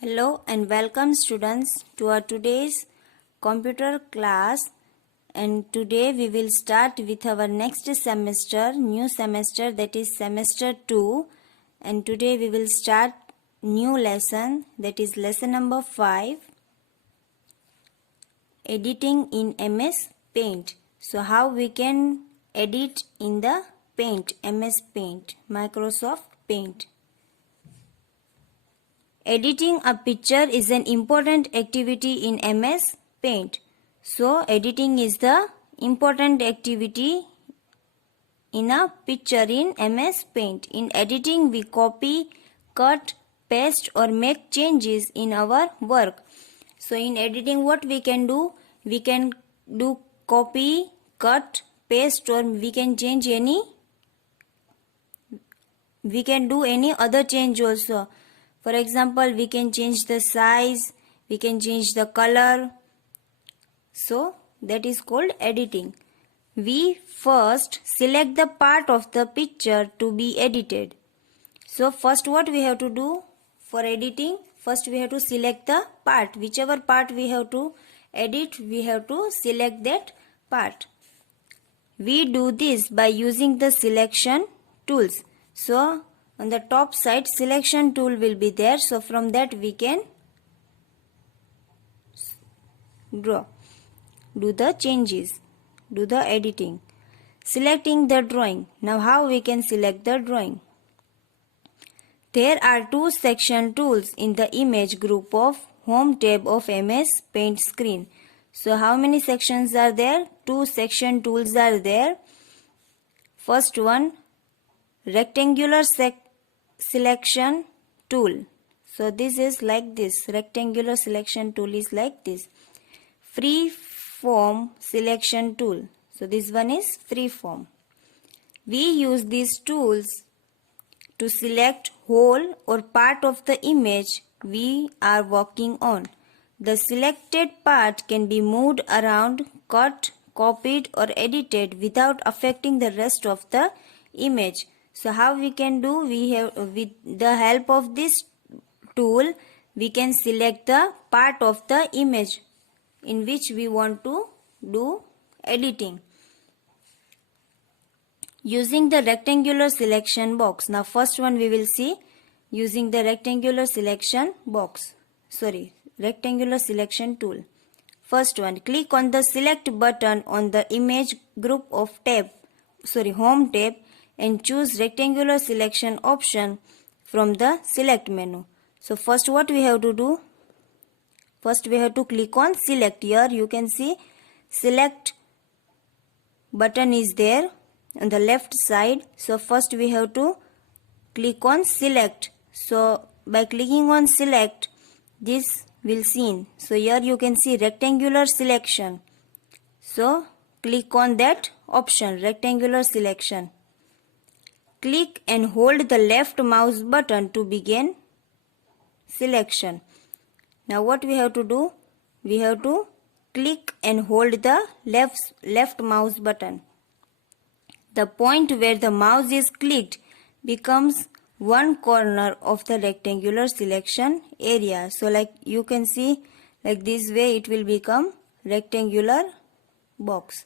Hello and welcome students to our today's computer class, and today we will start with our next semester, new semester, that is semester 2, and today we will start new lesson, that is lesson number 5, editing in MS Paint. So how we can edit in the Paint, MS Paint, Microsoft Paint. Editing a picture is an important activity in MS Paint. So, editing is the important activity in a picture in MS Paint. In editing, we copy, cut, paste or make changes in our work. So, in editing, what we can do? We can do copy, cut, paste, or we can change any. We can do any other change also. For example, we can change the size, we can change the color. So, that is called editing. We first select the part of the picture to be edited. So, first what we have to do for editing? First we have to select the part. Whichever part we have to edit, we have to select that part. We do this by using the selection tools. So, on the top side, selection tool will be there. So, from that we can do the changes, do the editing. Selecting the drawing. Now, how we can select the drawing? There are two section tools in the image group of Home tab of MS Paint screen. So, how many sections are there? Two section tools are there. First one, rectangular selection tool. So this is like this. Rectangular selection tool is like this. Free form selection tool. So this one is free form. We use these tools to select whole or part of the image we are working on. The selected part can be moved around, cut, copied or edited without affecting the rest of the image. So how we can do? We have, with the help of this tool, we can select the part of the image in which we want to do editing. Using the rectangular selection box. Now first one we will see using the rectangular selection box. Rectangular selection tool. First one, click on the select button on the image group of Home tab, and choose rectangular selection option from the select menu. So first what we have to do? First we have to click on select. Here you can see select button is there on the left side. So first we have to click on select. So by clicking on select, this will seen. So here you can see rectangular selection. So click on that option, rectangular selection. Click and hold the left mouse button to begin selection. Now what we have to do? We have to click and hold the left mouse button. The point where the mouse is clicked becomes one corner of the rectangular selection area. So like you can see, like this way it will become rectangular box.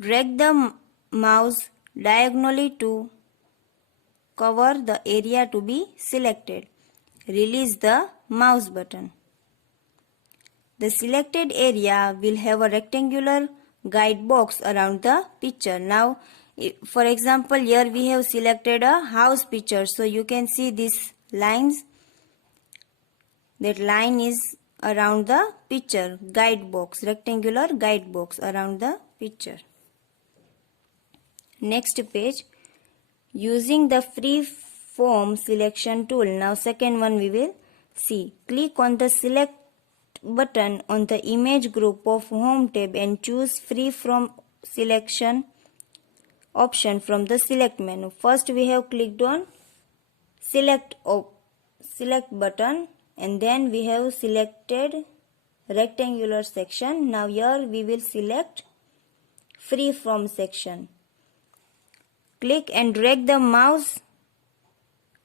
Drag the mouse diagonally to cover the area to be selected. Release the mouse button. The selected area will have a rectangular guide box around the picture. Now, for example, here we have selected a house picture. So you can see these lines. That line is around the picture, guide box, rectangular guide box around the picture. Next page. Using the free form selection tool. Now second one we will see. Click on the select button on the image group of Home tab and choose free form selection option from the select menu. First we have clicked on select button, and then we have selected rectangular section. Now here we will select free form section. Click and drag the mouse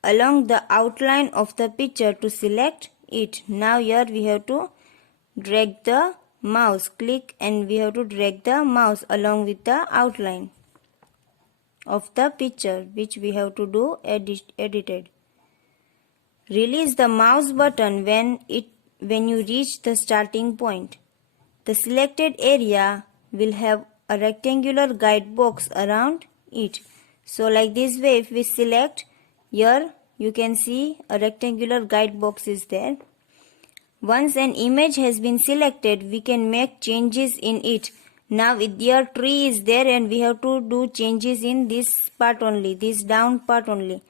along the outline of the picture to select it. Now here we have to drag the mouse, click, and we have to drag the mouse along with the outline of the picture which we have to do edited. Release the mouse button when you reach the starting point. The selected area will have a rectangular guide box around it. So like this way, if we select, here you can see a rectangular guide box is there. Once an image has been selected, we can make changes in it. Now your tree is there and we have to do changes in this part only, this down part only.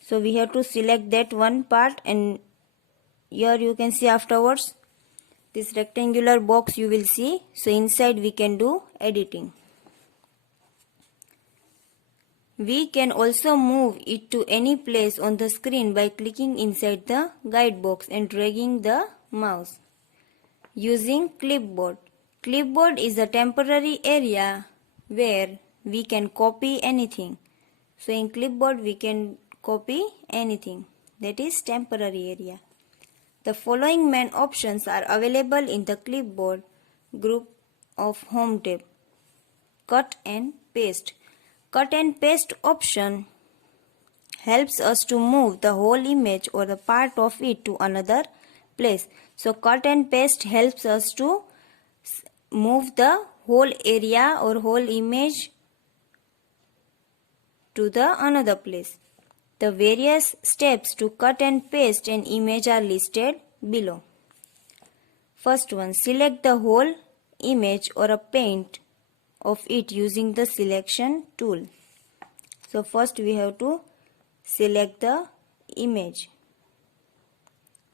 So we have to select that one part, and here you can see afterwards this rectangular box you will see. So inside we can do editing. We can also move it to any place on the screen by clicking inside the guide box and dragging the mouse. Using clipboard. Clipboard is a temporary area where we can copy anything. So in clipboard we can copy anything. That is temporary area. The following main options are available in the clipboard group of Home tab. Cut and paste. Cut and paste option helps us to move the whole image or the part of it to another place. So cut and paste helps us to move the whole area or whole image to the another place. The various steps to cut and paste an image are listed below. First one, select the whole image or a paint of it using the selection tool. So first we have to select the image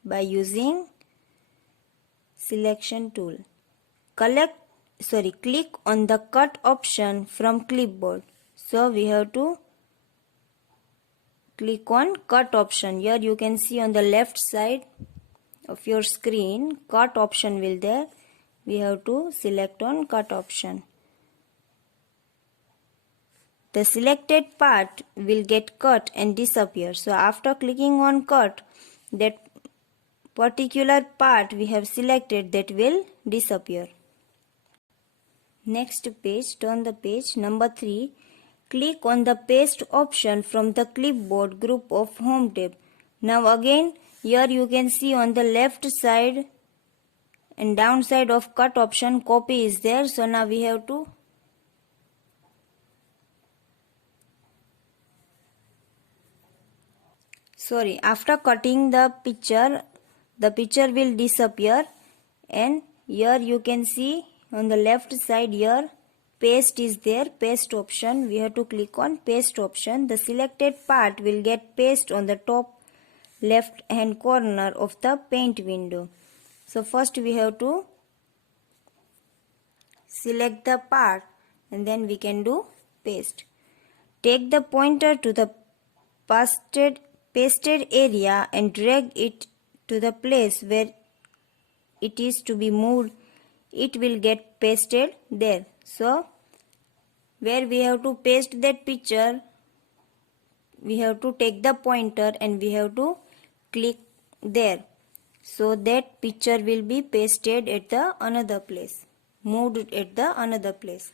by using selection tool. Click on the cut option from clipboard. So we have to click on cut option. Here you can see on the left side of your screen cut option will there. We have to select on cut option. The selected part will get cut and disappear. So after clicking on cut, that particular part we have selected that will disappear. Next page, turn the page. Number 3. Click on the paste option from the clipboard group of Home tab. Now again here you can see on the left side and down side of cut option copy is there. So now we have to after cutting the picture will disappear, and here you can see on the left side here paste is there, paste option. We have to click on paste option. The selected part will get paste on the top left hand corner of the paint window. So first we have to select the part and then we can do paste. Take the pointer to the pasted area and drag it to the place where it is to be moved. It will get pasted there. So where we have to paste that picture, we have to take the pointer and we have to click there. So that picture will be pasted at the another place, moved at the another place.